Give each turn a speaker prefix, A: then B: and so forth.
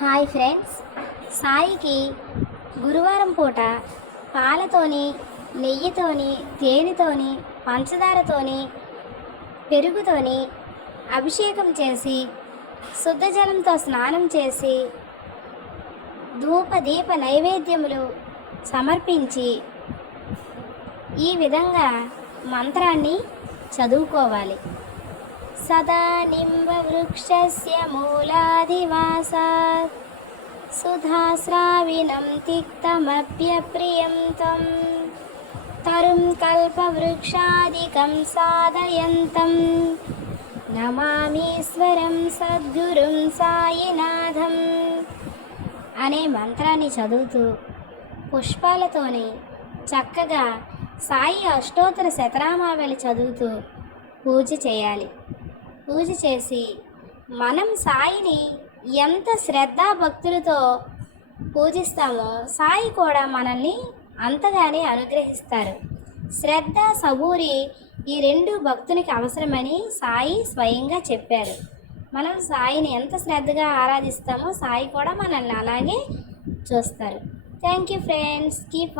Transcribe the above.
A: Hi friends. సాయికి గురువారం పూట పాలతోని నెయ్యితోని తేనెతోని పంచదారతోని పెరుగుతోని అభిషేకం చేసి శుద్ధ జలంతో స్నానం చేసి ధూప దీప నైవేద్యములు సమర్పించి ఈ విధంగా మంత్రాన్ని చదువుకోవాలి. సదా వృక్షస్య మూలాదివాసాత్ సుధాస్రావిణం తిక్తమప్యప్రియం త్వం తరుం కల్పవృక్షాదికం సాధయంతం నమామీశ్వరం సద్గురుం సాయినాథం అనే మంత్రాన్ని చదువుతూ పుష్పాలతోని చక్కగా సాయి అష్టోత్తర శతనామావళి చదువుతూ పూజ చేయాలి. పూజ చేసి మనం సాయిని ఎంత శ్రద్ధా భక్తులతో పూజిస్తామో సాయి కూడా మనల్ని అంతగానే అనుగ్రహిస్తారు. శ్రద్ధ సబూరి ఈ రెండు భక్తునికి అవసరమని సాయి స్వయంగా చెప్పారు. మనం సాయిని ఎంత శ్రద్ధగా ఆరాధిస్తామో సాయి కూడా మనల్ని అలాగే చూస్తారు. Thank you friends keep